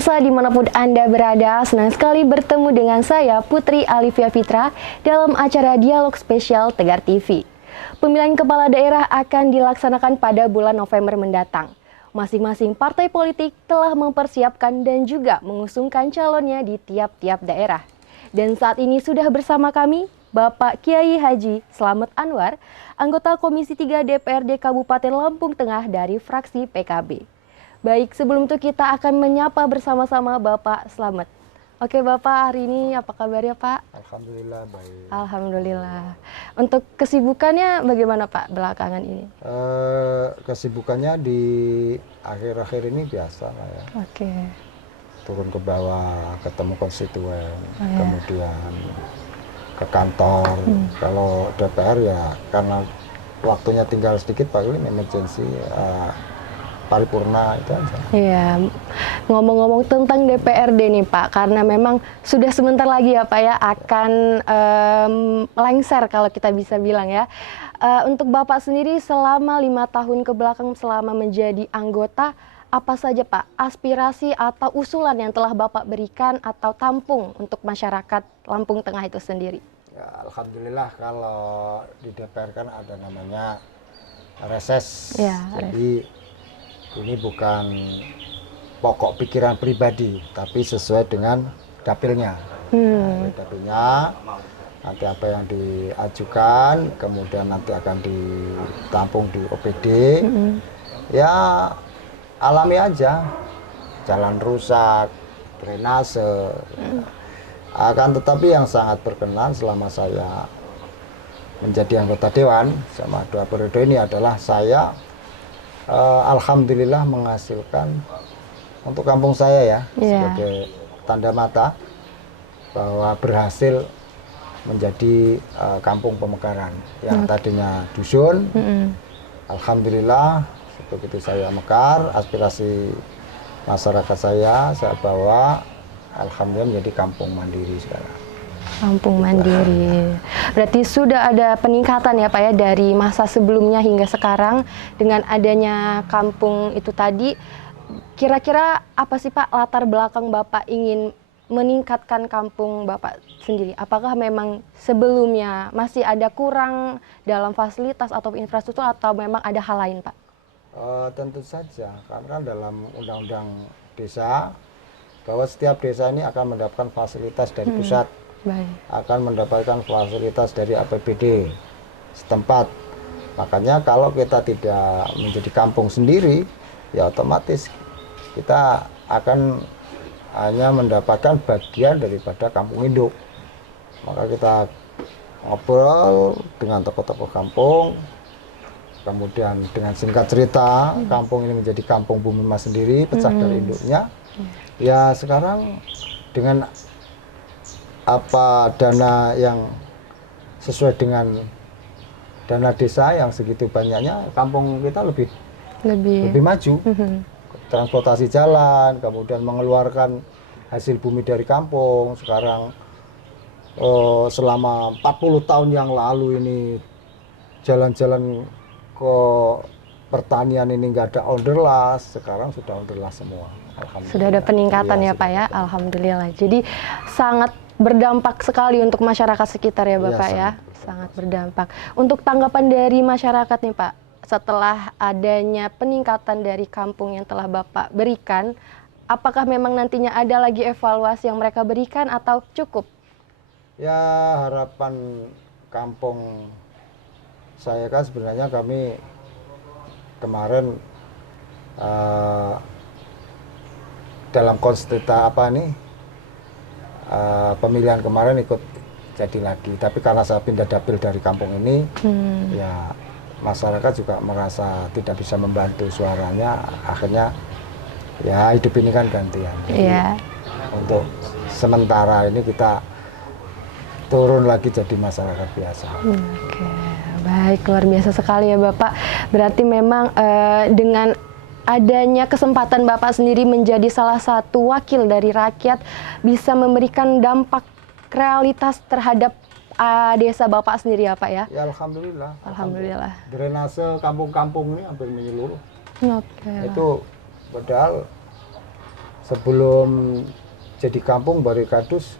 pemirsa dimanapun Anda berada, senang sekali bertemu dengan saya Putri Alivia Fitra dalam acara Dialog Spesial Tegar TV. Pemilihan kepala daerah akan dilaksanakan pada bulan November mendatang. Masing-masing partai politik telah mempersiapkan dan juga mengusungkan calonnya di tiap-tiap daerah. Dan saat ini sudah bersama kami Bapak Kiai Haji Slamet Anwar, anggota Komisi 3 DPRD Kabupaten Lampung Tengah dari fraksi PKB. Baik, sebelum itu kita akan menyapa bersama-sama Bapak Slamet. Oke Bapak, hari ini apa kabarnya Pak? Alhamdulillah baik. Alhamdulillah. Untuk kesibukannya bagaimana Pak belakangan ini? Kesibukannya di akhir-akhir ini biasa lah ya. Oke. Turun ke bawah, ketemu konstituen, ya. kemudian ke kantor. Kalau DPR ya karena waktunya tinggal sedikit paling emergency, paripurna itu aja. Iya, ngomong-ngomong tentang DPRD nih Pak, karena memang sudah sebentar lagi ya Pak ya akan lengser kalau kita bisa bilang ya. Untuk Bapak sendiri selama 5 tahun ke belakang selama menjadi anggota, apa saja Pak aspirasi atau usulan yang telah Bapak berikan atau tampung untuk masyarakat Lampung Tengah itu sendiri? Ya, Alhamdulillah kalau di DPR kan ada namanya reses. Ya, jadi ini bukan pokok pikiran pribadi, tapi sesuai dengan dapilnya. Nah, dapilnya, nanti apa yang diajukan, kemudian nanti akan ditampung di OPD. Ya, alami aja. Jalan rusak, drainase. Akan tetapi yang sangat berkenan selama saya menjadi anggota Dewan, sama 2 periode ini adalah saya alhamdulillah menghasilkan untuk kampung saya ya, sebagai tanda mata bahwa berhasil menjadi kampung pemekaran yang tadinya dusun. Alhamdulillah begitu saya mekar, aspirasi masyarakat saya bawa alhamdulillah menjadi kampung mandiri sekarang. Kampung mandiri. Berarti sudah ada peningkatan ya Pak ya dari masa sebelumnya hingga sekarang dengan adanya kampung itu tadi. Kira-kira apa sih Pak latar belakang Bapak ingin meningkatkan kampung Bapak sendiri? Apakah memang sebelumnya masih ada kurang dalam fasilitas atau infrastruktur atau memang ada hal lain Pak? Tentu saja, karena dalam undang-undang desa bahwa setiap desa ini akan mendapatkan fasilitas dari pusat. Baik. Akan mendapatkan fasilitas dari APBD setempat. Makanya kalau kita tidak menjadi kampung sendiri, ya otomatis kita akan hanya mendapatkan bagian daripada kampung induk. Maka kita ngobrol dengan tokoh-tokoh kampung, kemudian dengan singkat cerita, kampung ini menjadi kampung Bumi Mas sendiri, pecah dari induknya. Ya sekarang dengan apa dana yang sesuai dengan dana desa yang segitu banyaknya, kampung kita lebih maju. Transportasi jalan, kemudian mengeluarkan hasil bumi dari kampung. Sekarang selama 40 tahun yang lalu ini jalan-jalan ke pertanian ini nggak ada onderlas, sekarang sudah onderlas semua. Alhamdulillah. Sudah ada peningkatan ya Pak ya, alhamdulillah. Jadi sangat berdampak sekali untuk masyarakat sekitar ya Bapak ya, sangat berdampak. Untuk tanggapan dari masyarakat nih Pak, setelah adanya peningkatan dari kampung yang telah Bapak berikan, apakah memang nantinya ada lagi evaluasi yang mereka berikan atau cukup? Ya harapan kampung saya kan sebenarnya kami kemarin dalam konstitusi pemilihan kemarin ikut jadi lagi, tapi karena saya pindah dapil dari kampung ini, ya masyarakat juga merasa tidak bisa membantu suaranya, akhirnya ya hidup ini kan gantian. Jadi, untuk sementara ini kita turun lagi jadi masyarakat biasa. Oke, baik, luar biasa sekali ya Bapak. Berarti memang dengan adanya kesempatan Bapak sendiri menjadi salah satu wakil dari rakyat bisa memberikan dampak realitas terhadap desa Bapak sendiri ya Pak ya? Ya alhamdulillah. Alhamdulillah. Drainase kampung-kampung ini hampir menyeluruh. Oke. Itu padahal sebelum jadi kampung Barikadus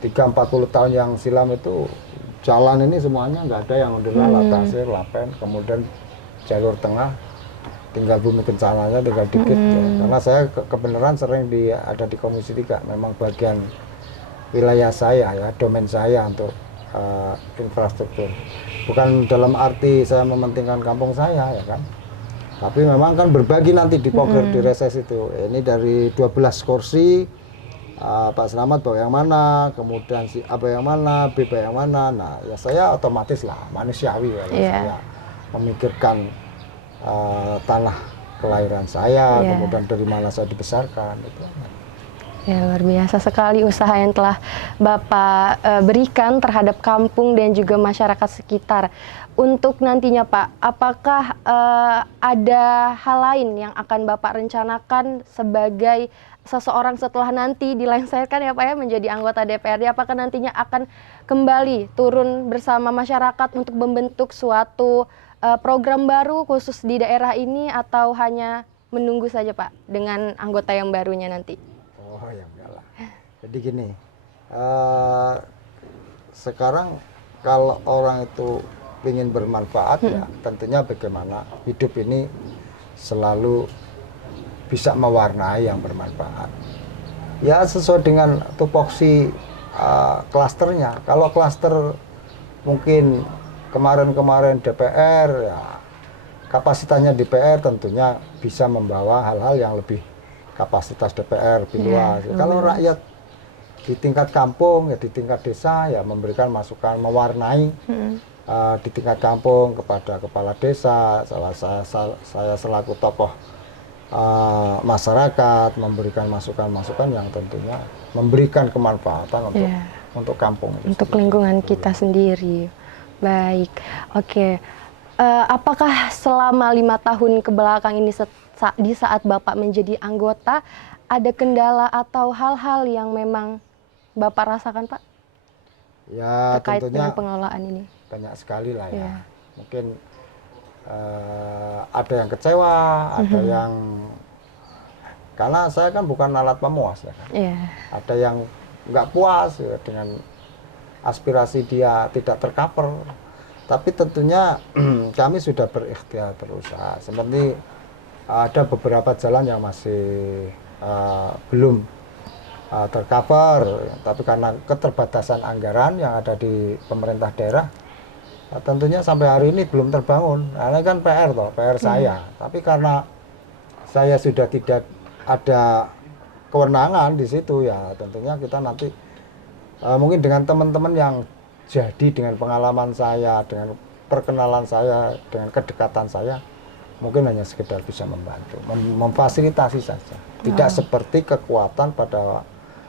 30-40 tahun yang silam itu jalan ini semuanya nggak ada yang udah latasir, lapen, kemudian jalur tengah tinggal bumi kencananya tinggal dikit ya. Karena saya kebenaran sering ada di Komisi 3, memang bagian wilayah saya ya, domain saya untuk infrastruktur. Bukan dalam arti saya mementingkan kampung saya ya kan. Tapi memang kan berbagi nanti di poker di reses itu. Ini dari 12 kursi Pak Slamet bawa yang mana, kemudian si A yang mana, B yang mana. Nah, ya saya otomatis lah manusiawi ya. Saya memikirkan tanah kelahiran saya, kemudian dari mana saya dibesarkan gitu. Ya, luar biasa sekali usaha yang telah Bapak berikan terhadap kampung dan juga masyarakat sekitar. Untuk nantinya Pak, apakah ada hal lain yang akan Bapak rencanakan sebagai seseorang setelah nanti dilengsarkan ya Pak ya menjadi anggota DPRD? Apakah nantinya akan kembali turun bersama masyarakat untuk membentuk suatu program baru khusus di daerah ini, atau hanya menunggu saja Pak dengan anggota yang barunya nanti? Oh ya enggak lah. Jadi gini, sekarang kalau orang itu ingin bermanfaat ya tentunya bagaimana hidup ini selalu bisa mewarnai yang bermanfaat. Ya sesuai dengan tupoksi klasternya. Kalau klaster mungkin kemarin-kemarin DPR ya kapasitasnya DPR tentunya bisa membawa hal-hal yang lebih kapasitas DPR lebih luas. Kalau rakyat di tingkat kampung ya di tingkat desa ya memberikan masukan mewarnai di tingkat kampung kepada kepala desa, saya selaku tokoh masyarakat memberikan masukan-masukan yang tentunya memberikan kemanfaatan untuk kampung untuk lingkungan kita sendiri. Baik, oke. Apakah selama 5 tahun ke belakang ini di saat Bapak menjadi anggota ada kendala atau hal-hal yang memang Bapak rasakan Pak? Ya terkait tentunya dengan pengelolaan ini. Banyak sekali lah ya. Mungkin ada yang kecewa, ada yang karena saya kan bukan alat pemuas ya kan. Ada yang nggak puas ya, dengan aspirasi dia tidak tercover. Tapi tentunya kami sudah berikhtiar berusaha. Seperti ada beberapa jalan yang masih belum tercover, tapi karena keterbatasan anggaran yang ada di pemerintah daerah, tentunya sampai hari ini belum terbangun. Karena kan PR toh, PR saya. Tapi karena saya sudah tidak ada kewenangan di situ ya, tentunya kita nanti mungkin dengan teman-teman yang jadi dengan pengalaman saya, dengan perkenalan saya, dengan kedekatan saya, mungkin hanya sekedar bisa membantu, memfasilitasi saja. Tidak seperti kekuatan pada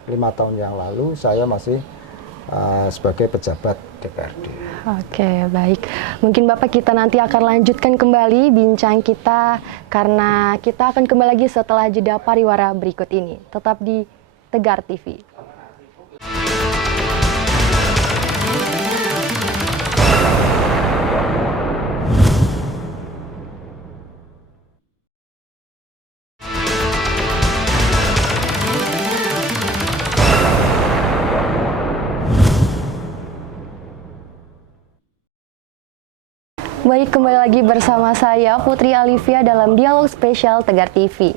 5 tahun yang lalu saya masih sebagai pejabat DPRD. Oke, baik. Mungkin Bapak kita nanti akan lanjutkan kembali bincang kita karena kita akan kembali lagi setelah jeda pariwara berikut ini. Tetap di Tegar TV. Baik, kembali lagi bersama saya Putri Alivia dalam dialog spesial Tegar TV.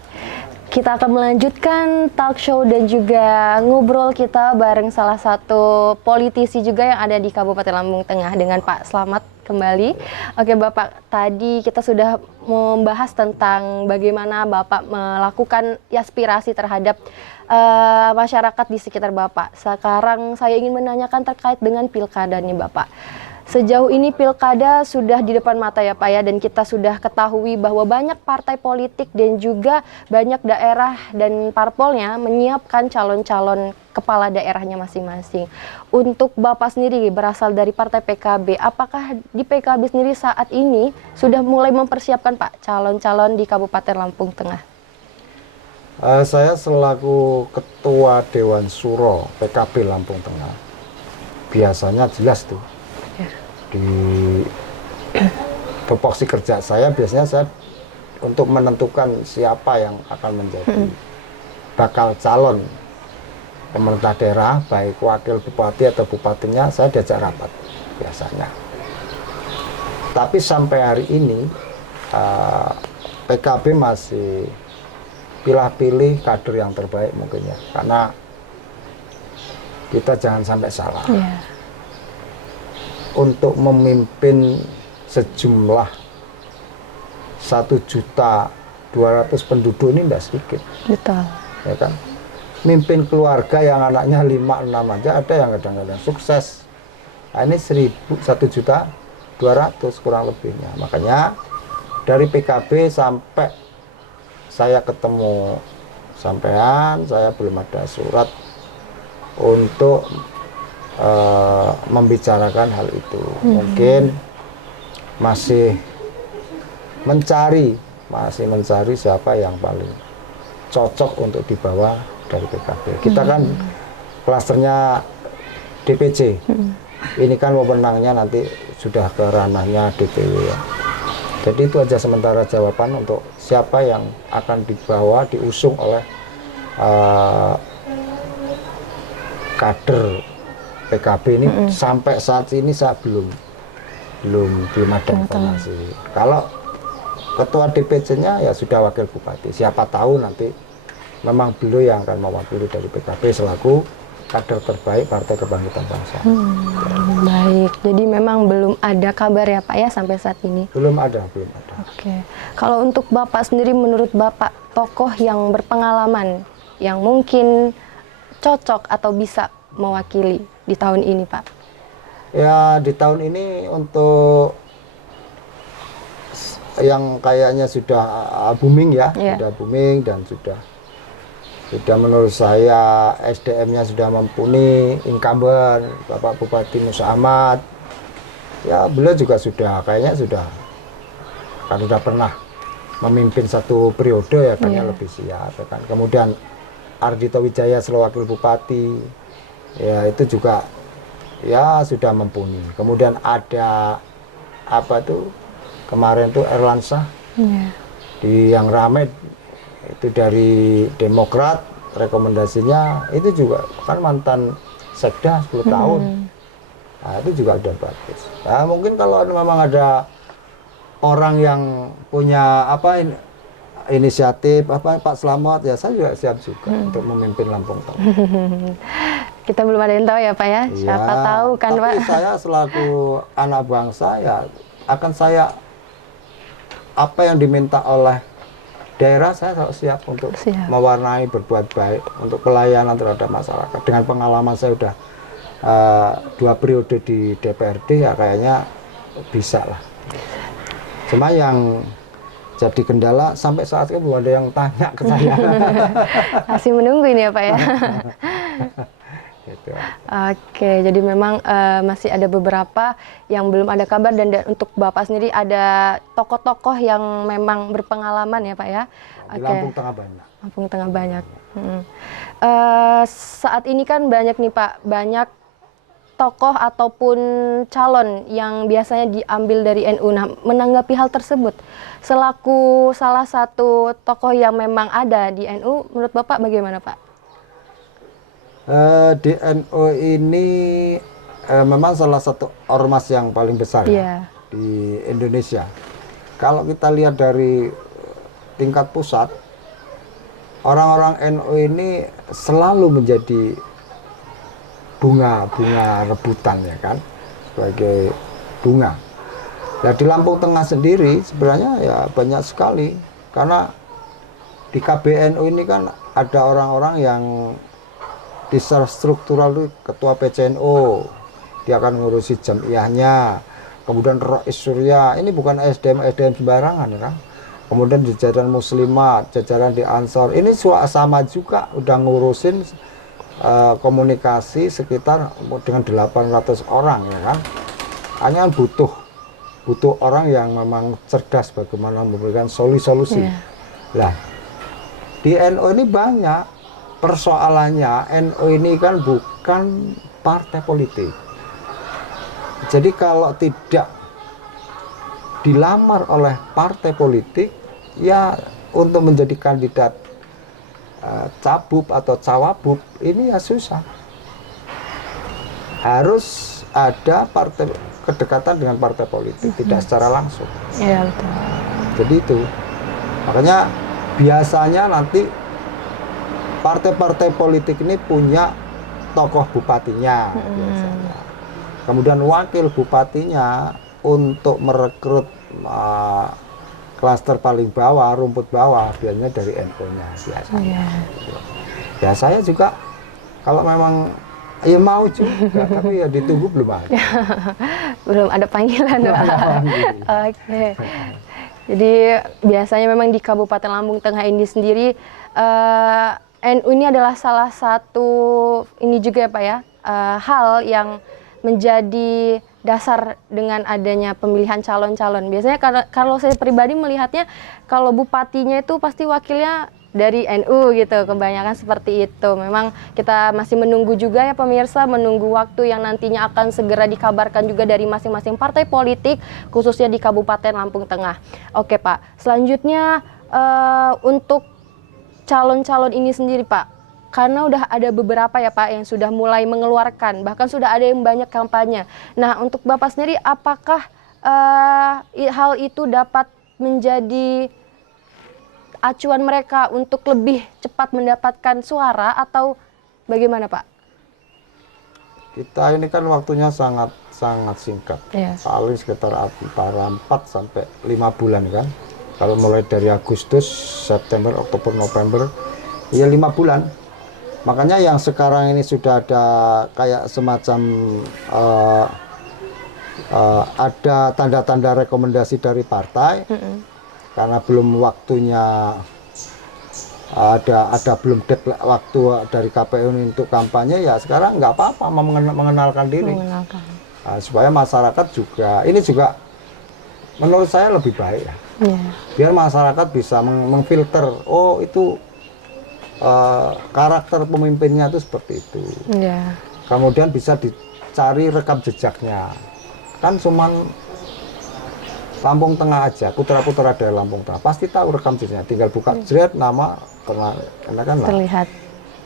Kita akan melanjutkan talk show dan juga ngobrol kita bareng salah satu politisi juga yang ada di Kabupaten Lampung Tengah dengan Pak Slamet kembali. Oke Bapak, tadi kita sudah membahas tentang bagaimana Bapak melakukan aspirasi terhadap masyarakat di sekitar Bapak. Sekarang saya ingin menanyakan terkait dengan pilkada nih Bapak. Sejauh ini pilkada sudah di depan mata ya Pak ya, dan kita sudah ketahui bahwa banyak partai politik dan juga banyak daerah dan parpolnya menyiapkan calon-calon kepala daerahnya masing-masing. Untuk Bapak sendiri berasal dari partai PKB, apakah di PKB sendiri saat ini sudah mulai mempersiapkan Pak calon-calon di Kabupaten Lampung Tengah? Saya selaku Ketua Dewan Suro PKB Lampung Tengah, biasanya jelas tuh di tupoksi kerja saya biasanya saya untuk menentukan siapa yang akan menjadi bakal calon pemerintah daerah, baik wakil bupati atau bupatinya, saya diajak rapat biasanya. Tapi sampai hari ini PKB masih pilih-pilih kader yang terbaik mungkin ya, karena kita jangan sampai salah. Untuk memimpin sejumlah 1.200.000 penduduk ini tidak sedikit. Betul. Ya kan? Mimpin keluarga yang anaknya 5-6 aja ada yang kadang-kadang sukses. Nah, ini 1.200.000 kurang lebihnya. Makanya dari PKB sampai saya ketemu sampean, saya belum ada surat untuk membicarakan hal itu. Mungkin masih mencari siapa yang paling cocok untuk dibawa dari PKB. Kita kan klasternya DPC. Ini kan wewenangnya nanti sudah ke ranahnya DPW ya. Jadi itu aja sementara jawaban untuk siapa yang akan dibawa, diusung oleh kader PKB ini. Sampai saat ini saya belum ada informasi. Kalau ketua DPC-nya ya sudah wakil bupati. Siapa tahu nanti memang beliau yang akan mewakili dari PKB selaku kader terbaik Partai Kebangkitan Bangsa. Baik, jadi memang belum ada kabar ya Pak ya sampai saat ini? Belum ada. Oke, kalau untuk Bapak sendiri, menurut Bapak tokoh yang berpengalaman yang mungkin cocok atau bisa mewakili di tahun ini Pak? Ya di tahun ini untuk yang kayaknya sudah booming ya, sudah booming dan sudah menurut saya SDM-nya sudah mumpuni, incumbent Bapak Bupati Musa Ahmad. Ya beliau juga kayaknya sudah pernah memimpin satu periode ya, kayaknya lebih siap ya kan. Kemudian Ardhito Wijaya selaku wakil bupati, ya itu juga ya sudah mumpuni. Kemudian ada kemarin tuh Erlansa di yang ramai itu dari Demokrat, rekomendasinya itu juga kan mantan sekda 10 tahun. Nah, itu juga udah bagus. Nah, mungkin kalau memang ada orang yang punya inisiatif Pak Slamet, ya saya juga siap juga untuk memimpin Lampung Tengah. Kita belum ada yang tahu ya Pak ya, siapa tahu kan tapi Pak. Saya selaku anak bangsa ya akan saya apa yang diminta oleh daerah, saya siap untuk mewarnai, berbuat baik untuk pelayanan terhadap masyarakat. Dengan pengalaman saya sudah 2 periode di DPRD ya kayaknya bisa lah. Cuma yang jadi kendala sampai saat ini belum ada yang tanya ke saya. Masih menunggu ini ya Pak ya. Gitu. Oke, jadi memang masih ada beberapa yang belum ada kabar, dan untuk Bapak sendiri ada tokoh-tokoh yang memang berpengalaman ya Pak ya. Di Lampung Tengah banyak. Lampung Tengah banyak. Saat ini kan banyak nih Pak, banyak tokoh ataupun calon yang biasanya diambil dari NU. Nah, menanggapi hal tersebut, selaku salah satu tokoh yang memang ada di NU, menurut Bapak bagaimana Pak? Di NU ini memang salah satu ormas yang paling besar ya, di Indonesia. Kalau kita lihat dari tingkat pusat, orang-orang NU ini selalu menjadi bunga rebutan ya kan, sebagai bunga. Nah, di Lampung Tengah sendiri sebenarnya ya banyak sekali, karena di KBNU ini kan ada orang-orang yang di secara struktural itu ketua PCNO, dia akan ngurusi jamiahnya, kemudian Rois Surya, ini bukan SDM sembarangan ya kan. Kemudian jajaran Muslimat, jajaran di Ansor, ini sama juga udah ngurusin komunikasi sekitar dengan 800 orang ya kan. Hanya butuh orang yang memang cerdas bagaimana memberikan solusi. Lah, di NU ini banyak persoalannya. NU ini kan bukan partai politik. Jadi kalau tidak dilamar oleh partai politik, ya untuk menjadi kandidat cabub atau cawabub ini ya susah. Harus ada kedekatan dengan partai politik, tidak secara langsung. Iya, betul. Jadi itu. Makanya biasanya nanti partai-partai politik ini punya tokoh bupatinya biasanya. Kemudian wakil bupatinya untuk merekrut klaster paling bawah, rumput bawah, biasanya dari NU-nya biasanya. Ya saya juga kalau memang ya mau juga, tapi ya ditunggu belum ada. Belum ada panggilan, Pak. Oke. Jadi biasanya memang di Kabupaten Lampung Tengah ini sendiri NU ini adalah salah satu ini juga ya Pak ya, hal yang menjadi dasar dengan adanya pemilihan calon-calon. Biasanya kalau saya pribadi melihatnya, kalau bupatinya itu pasti wakilnya dari NU gitu, kebanyakan seperti itu. Memang kita masih menunggu juga ya pemirsa, menunggu waktu yang nantinya akan segera dikabarkan juga dari masing-masing partai politik, khususnya di Kabupaten Lampung Tengah. Oke Pak, selanjutnya untuk calon-calon ini sendiri Pak, karena udah ada beberapa ya Pak yang sudah mulai mengeluarkan, bahkan sudah ada yang banyak kampanye. Nah untuk Bapak sendiri, apakah hal itu dapat menjadi acuan mereka untuk lebih cepat mendapatkan suara atau bagaimana Pak? Kita ini kan waktunya sangat singkat, paling sekitar antara 4 sampai 5 bulan kan. Kalau mulai dari Agustus, September, Oktober, November, ya 5 bulan. Makanya yang sekarang ini sudah ada kayak semacam ada tanda-tanda rekomendasi dari partai, karena belum waktunya ada belum waktu dari KPU untuk kampanye, ya sekarang nggak apa-apa mengenalkan diri. Nah, supaya masyarakat juga, ini juga menurut saya lebih baik ya. Biar masyarakat bisa memfilter, oh itu karakter pemimpinnya itu seperti itu. Kemudian bisa dicari rekam jejaknya. Kan cuman Lampung Tengah aja, putra-putra dari Lampung Tengah pasti tahu rekam jejaknya. Tinggal buka jret nama, karena kan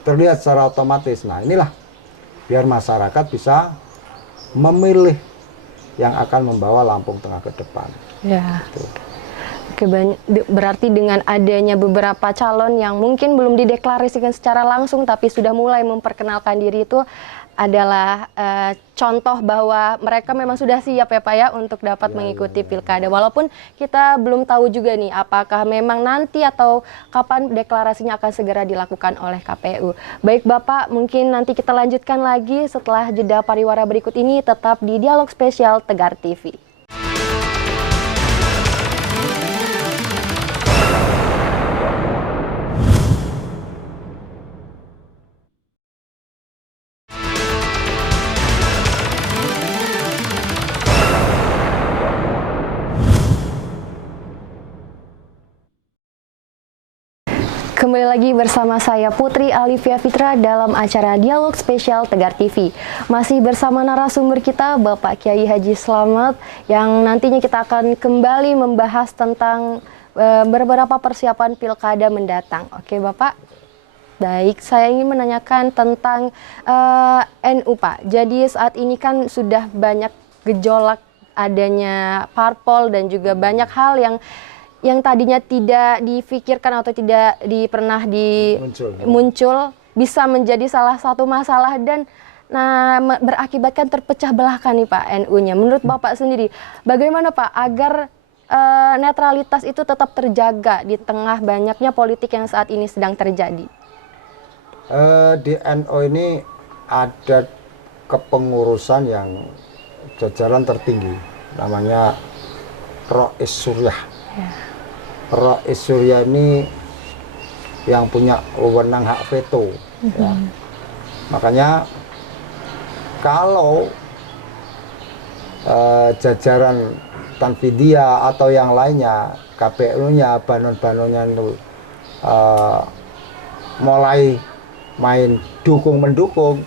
terlihat secara otomatis. Nah inilah biar masyarakat bisa memilih yang akan membawa Lampung Tengah ke depan. Gitu. Oke, berarti dengan adanya beberapa calon yang mungkin belum dideklarasikan secara langsung tapi sudah mulai memperkenalkan diri, itu adalah contoh bahwa mereka memang sudah siap ya Pak ya untuk dapat mengikuti pilkada. Walaupun kita belum tahu juga nih apakah memang nanti atau kapan deklarasinya akan segera dilakukan oleh KPU. Baik Bapak, mungkin nanti kita lanjutkan lagi setelah jeda pariwara berikut ini, tetap di Dialog Spesial Tegar TV. Kembali lagi bersama saya Putri Alivia Fitra dalam acara Dialog Spesial Tegar TV. Masih bersama narasumber kita Bapak Kiai Haji Slamet yang nantinya kita akan kembali membahas tentang beberapa persiapan pilkada mendatang. Oke Bapak, baik, saya ingin menanyakan tentang NU Pak. Jadi saat ini kan sudah banyak gejolak adanya parpol dan juga banyak hal yang tadinya tidak difikirkan atau tidak pernah muncul bisa menjadi salah satu masalah dan berakibatkan terpecah belahkan nih Pak NU-nya. Menurut Bapak sendiri, bagaimana Pak agar netralitas itu tetap terjaga di tengah banyaknya politik yang saat ini sedang terjadi? Di NU ini ada kepengurusan yang jajaran tertinggi, namanya Rais Suryah. Rais Suryah ini yang punya wewenang hak veto. Ya. Makanya kalau jajaran Tanfidia atau yang lainnya, KPU-nya, banon-banonnya mulai main dukung-mendukung,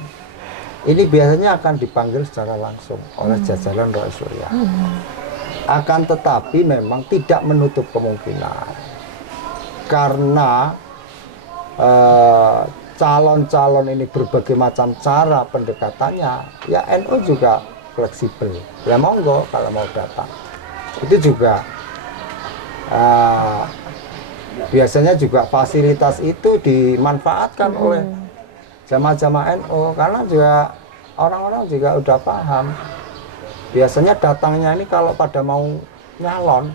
ini biasanya akan dipanggil secara langsung oleh jajaran Rais Suryah. Akan tetapi memang tidak menutup kemungkinan karena calon-calon ini berbagai macam cara pendekatannya, ya NU juga fleksibel. Ya monggo kalau mau datang. Itu juga biasanya juga fasilitas itu dimanfaatkan oleh jamaah-jamaah NU, karena juga orang-orang juga udah paham. Biasanya datangnya ini kalau pada mau nyalon,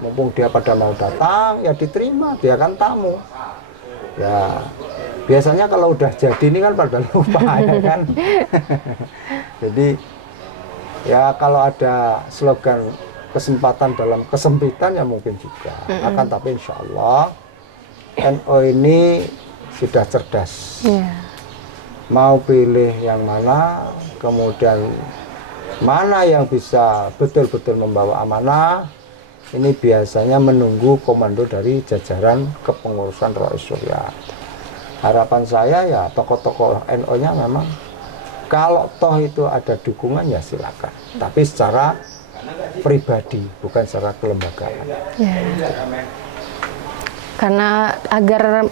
mumpung dia pada mau datang, ya diterima, dia kan tamu. Ya biasanya kalau udah jadi ini kan pada lupa ya kan. Jadi ya kalau ada slogan kesempatan dalam kesempitan ya mungkin juga akan, tapi insya Allah NU ini sudah cerdas. Mau pilih yang mana, kemudian mana yang bisa betul-betul membawa amanah, ini biasanya menunggu komando dari jajaran kepengurusan Rais Surya. Harapan saya ya tokoh-tokoh NU-nya memang kalau toh itu ada dukungan ya silakan, tapi secara pribadi bukan secara kelembagaan. Karena agar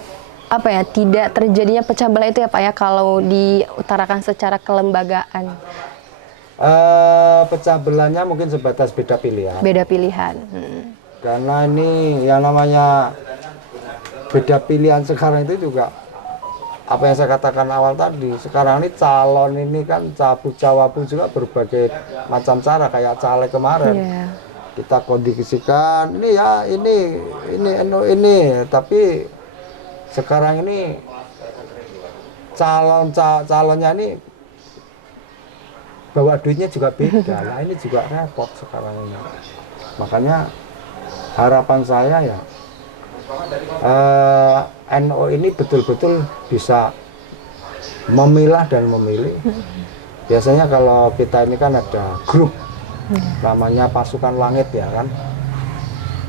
apa ya, tidak terjadinya pecah belah itu ya Pak ya, kalau diutarakan secara kelembagaan. Pecah belahnya mungkin sebatas beda pilihan. Beda pilihan. Karena ini yang namanya beda pilihan sekarang itu juga apa yang saya katakan awal tadi. Sekarang ini calon ini kan cawapu juga berbagai macam cara, kayak caleg kemarin. Kita kondisikan ini ya ini NU ini, tapi sekarang ini calonnya ini bawa duitnya juga beda. Nah ini juga repot sekarang ini. Makanya harapan saya ya NU ini betul-betul bisa memilah dan memilih. Biasanya kalau kita ini kan ada grup namanya pasukan langit ya kan.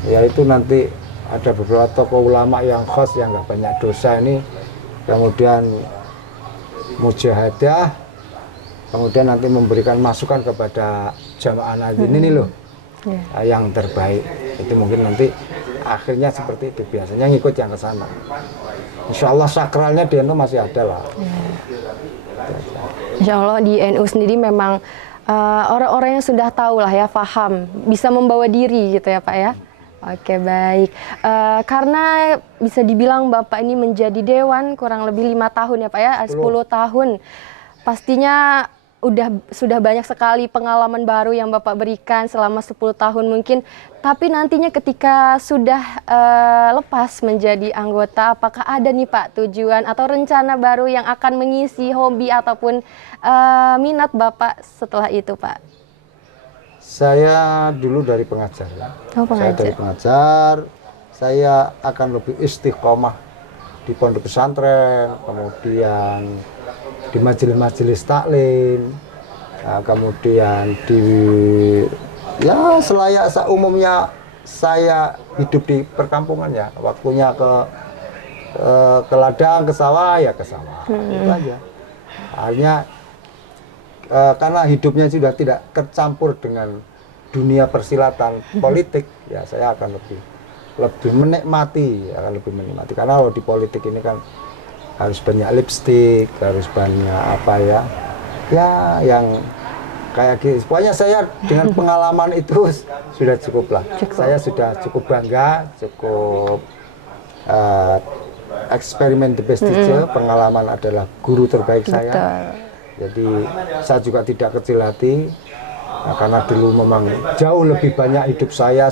Ya itu nanti ada beberapa tokoh ulama yang khos yang nggak banyak dosa ini, kemudian mujahadah, kemudian nanti memberikan masukan kepada jamaah Nahdlatul ini loh yang terbaik. Itu mungkin nanti akhirnya seperti itu, biasanya ngikut yang ke sana. Insya Allah sakralnya di NU masih ada lah. Insya Allah di NU sendiri memang orang-orang yang sudah tahu lah ya, paham, bisa membawa diri gitu ya Pak ya. Oke baik, karena bisa dibilang Bapak ini menjadi dewan kurang lebih 5 tahun ya Pak ya, 10 tahun. Pastinya sudah banyak sekali pengalaman baru yang Bapak berikan selama 10 tahun mungkin. Tapi nantinya ketika sudah lepas menjadi anggota, apakah ada nih Pak tujuan atau rencana baru yang akan mengisi hobi ataupun minat Bapak setelah itu Pak? Saya dulu dari pengajar. Saya dari pengajar, saya akan lebih istiqomah di pondok pesantren, kemudian di majelis-majelis taklim, kemudian di ya selayak seumumnya saya hidup di perkampungan ya, waktunya ke ladang, ke sawah ya ke sawah, itu aja. Akhirnya karena hidupnya sudah tidak tercampur dengan dunia persilatan politik, ya saya akan lebih menikmati, karena kalau di politik ini kan harus banyak lipstik, harus banyak apa ya yang kayak gitu. Pokoknya saya dengan pengalaman itu sudah cukup lah. Saya sudah cukup bangga, cukup eksperimen the best teacher. Pengalaman adalah guru terbaik saya. Jadi saya juga tidak kecil hati, karena dulu memang jauh lebih banyak hidup saya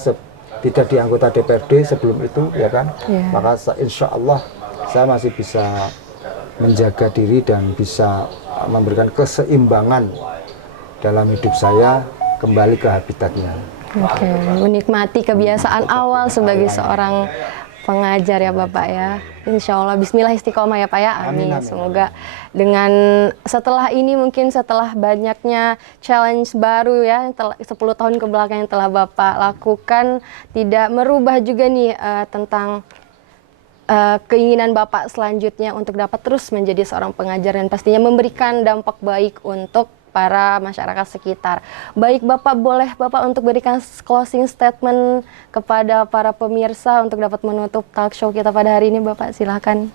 tidak di anggota DPRD sebelum itu ya kan. Maka insya Allah saya masih bisa menjaga diri dan bisa memberikan keseimbangan dalam hidup saya kembali ke habitatnya. Oke, menikmati kebiasaan awal sebagai seorang pengajar ya Bapak ya. Insya Allah bismillah istiqomah ya Pak ya. Amin. Semoga dengan setelah ini mungkin setelah banyaknya challenge baru ya 10 tahun kebelakang yang telah Bapak lakukan, tidak merubah juga nih tentang keinginan Bapak selanjutnya untuk dapat terus menjadi seorang pengajar dan pastinya memberikan dampak baik untuk para masyarakat sekitar. Baik Bapak, boleh Bapak untuk berikan closing statement kepada para pemirsa untuk dapat menutup talk show kita pada hari ini, Bapak, silakan.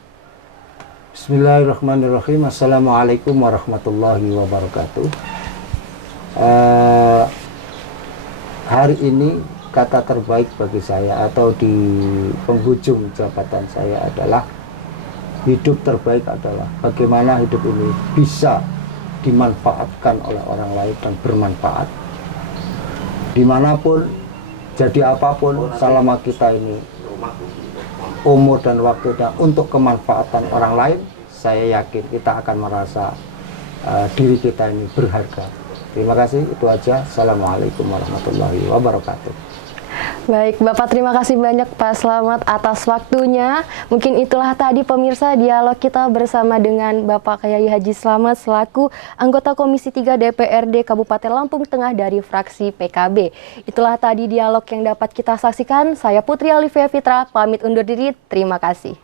Bismillahirrahmanirrahim. Assalamualaikum warahmatullahi wabarakatuh. Hari ini kata terbaik bagi saya atau di penghujung jabatan saya adalah hidup terbaik adalah bagaimana hidup ini bisa dimanfaatkan oleh orang lain dan bermanfaat dimanapun, jadi apapun, selama kita ini umur dan waktunya untuk kemanfaatan orang lain, saya yakin kita akan merasa diri kita ini berharga. Terima kasih, itu aja. Assalamualaikum warahmatullahi wabarakatuh. Baik, Bapak, terima kasih banyak Pak Slamet atas waktunya. Mungkin itulah tadi pemirsa dialog kita bersama dengan Bapak Kyai Haji Slamet selaku anggota Komisi 3 DPRD Kabupaten Lampung Tengah dari fraksi PKB. Itulah tadi dialog yang dapat kita saksikan. Saya Putri Alifia Fitra, pamit undur diri. Terima kasih.